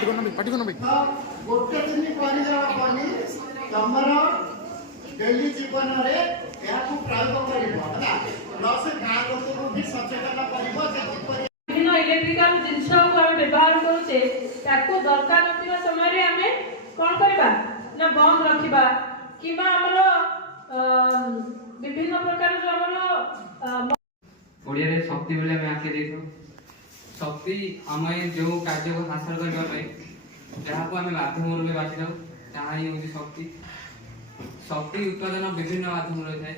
गोटे दिन करनी तुमर डेली जीवन में प्रयोग कर गाँ लोक भी सचेतन कर इलेक्ट्रिकल जिनस को आम व्यवहार करुचे दरकार नथिबा समय आम कौन करबा ना बंद रखिबा किबा हमरो विभिन्न प्रकार जो हमरो ओडिया रे शक्ति बोले मैं आके देखो शक्ति आमे जो कार्य को हासिल करबा पई जहाँ को आमे माध्यम रूपे बाछि दाउ ताहा ही होची शक्ति शक्ति उत्पादन विभिन्न माध्यम रही है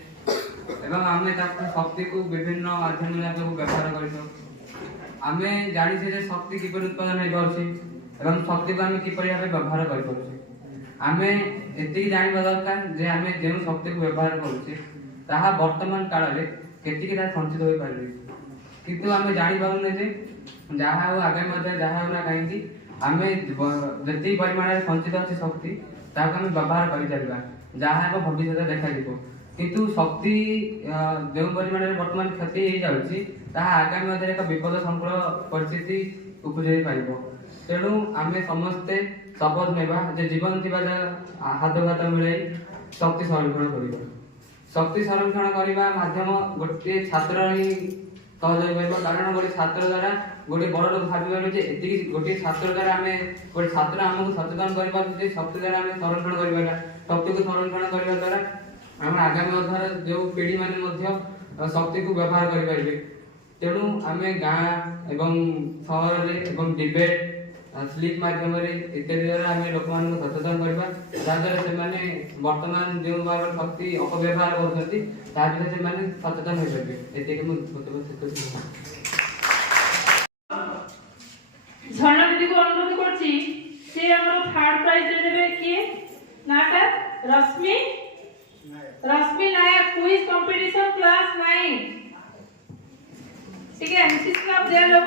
एवं आमे ताको शक्ति को विभिन्न माध्यम रे को व्यवहार करिसो आमे जानि छे जे शक्ति किपर उत्पादन होई परछि एवं शक्ति को आमे किपर भाबे व्यवहार करि परछि आमे एति जानिबा दरकार जे आमे जेउ शक्ति को व्यवहार करूछि ताहा वर्तमान काल रे केतिक ता संचित होई पारि किंतु आमे जानि पारुने जे जहाँ हो आगे मध्य जहाँ हो ना कहीं आमे जति परिमाण रे संचित अछि शक्ति ताको आमे व्यवहार करि चलबा जहाँ को भविष्य देखा दिबो किंतु शक्ति जो परिमाण रे वर्तमान क्षति हो जाउछि ताहा आगामी मध्य एक विपद संकुल परिस्थिति उपजै पारिबो तेणु आमे समस्ते शपथ नेबा जे जीवन थिबा हाथ मिलाई शक्ति संरक्षण करिबो शक्ति संरक्षण करने माध्यम गोटे छात्र ही सहज हो कारण गोटे छात्र द्वारा गोटे बड़ लोक भाई गोटे छात्र द्वारा आम गोटे छात्र आमको सचेतन कर शक्ति द्वारा आम संरक्षण कर शक्ति को संरक्षण करने द्वारा आम आगामी अध्याय जो पीढ़ी मैंने शक्ति को व्यवहार करें तेणु आम गाँ एवं सहर डिबेट स्लीप माध्यम इत्यादि द्वारा आम लोक मान सचेतन करवा जहाँद्वारा से वर्तमान जो भाव शक्ति अपव्यवहार कर सचेतन हो पारे झरना दीदी को अनुरोध करछि से हमर थर्ड प्राइज देबे किए नाटा रश्मि नायक क्विज कंपटीशन क्लास 9 ठीक है एमसी क्लब दे लो।